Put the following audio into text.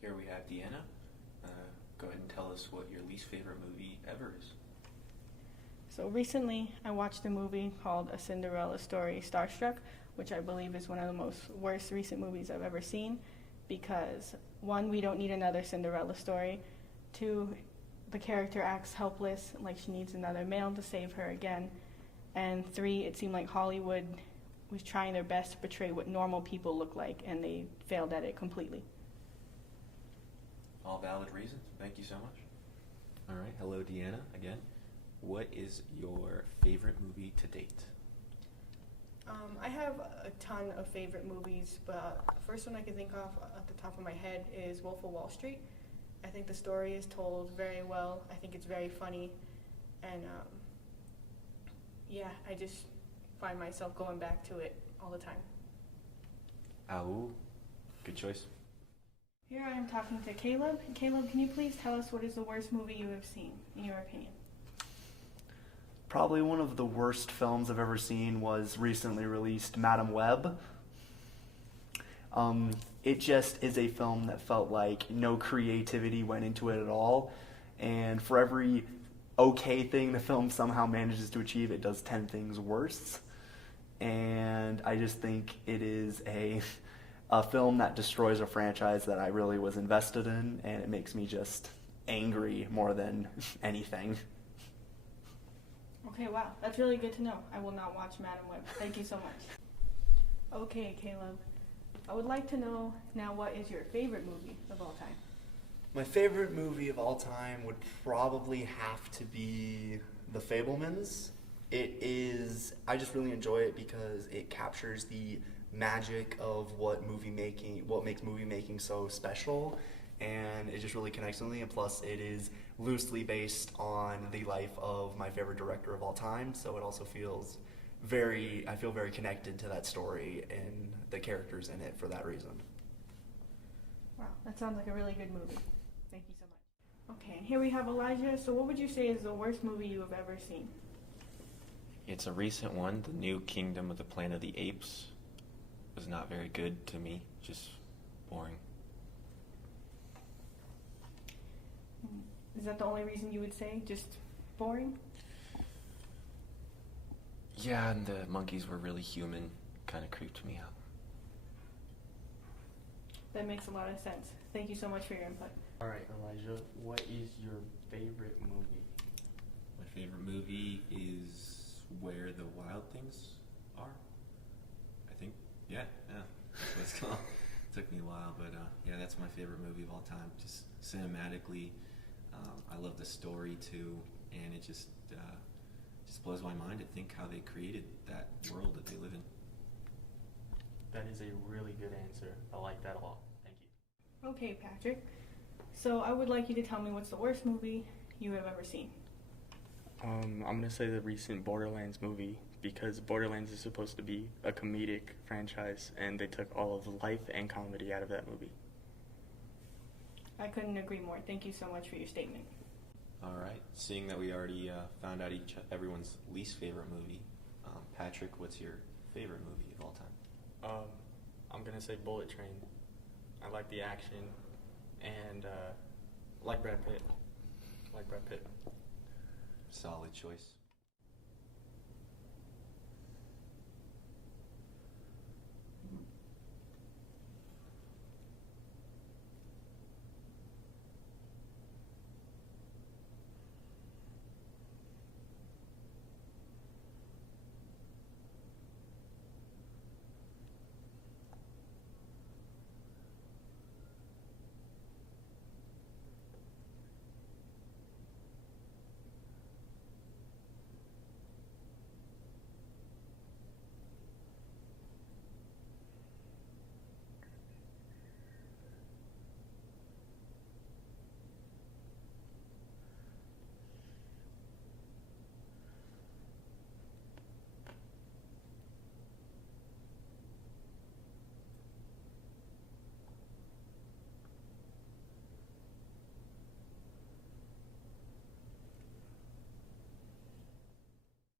Here we have Deanna. Go ahead and tell us what your least favorite movie ever is. So recently, I watched a movie called A Cinderella Story Starstruck, which I believe is one of the most worst recent movies I've ever seen because, one, we don't need another Cinderella story. Two, the character acts helpless, like she needs another male to save her again. And three, it seemed like Hollywood was trying their best to portray what normal people look like, and they failed at it completely. All valid reasons. Thank you so much. All right. Hello, Deanna, again. What is your favorite movie to date? I have a ton of favorite movies, but the first one I can think of at the top of my head is Wolf of Wall Street. I think the story is told very well. I think it's very funny, and I just find myself going back to it all the time. Ow. Good choice. Here I am talking to Caleb. Caleb, can you please tell us what is the worst movie you have seen, in your opinion? Probably one of the worst films I've ever seen was recently released Madam Web. It just is a film that felt like no creativity went into it at all, and for every okay thing the film somehow manages to achieve, it does 10 things worse. And I just think it is a film that destroys a franchise that I really was invested in, and it makes me just angry more than anything. Okay, wow, that's really good to know. I will not watch Madam Web. Thank you so much. Okay, Caleb, I would like to know now, what is your favorite movie of all time? My favorite movie of all time would probably have to be The Fabelmans. I just really enjoy it because it captures the magic of what makes movie making so special, and it just really connects with me, and plus it is loosely based on the life of my favorite director of all time, so it also feels I feel very connected to that story and the characters in it for that reason. Wow, that sounds like a really good movie. Thank you so much. Okay, and here we have Elijah. So what would you say is the worst movie you have ever seen? It's a recent one. The New Kingdom of the Planet of the Apes was not very good to me. Just boring. Is that the only reason you would say? Just boring? Yeah, and the monkeys were really human. Kind of creeped me out. That makes a lot of sense. Thank you so much for your input. All right, Elijah, what is your favorite movie? My favorite movie is Where the Wild Things Are. I think. Yeah. That's what it's called. It took me a while, but yeah, that's my favorite movie of all time. Just cinematically, I love the story too, and it just blows my mind to think how they created that world that they live in. That is a really good answer. I like that a lot. Thank you. Okay, Patrick. So I would like you to tell me what's the worst movie you have ever seen. I'm going to say the recent Borderlands movie, because Borderlands is supposed to be a comedic franchise, and they took all of the life and comedy out of that movie. I couldn't agree more. Thank you so much for your statement. All right. Seeing that we already found out everyone's least favorite movie, Patrick, what's your favorite movie of all time? I'm going to say Bullet Train. I like the action, and like Brad Pitt. Solid choice.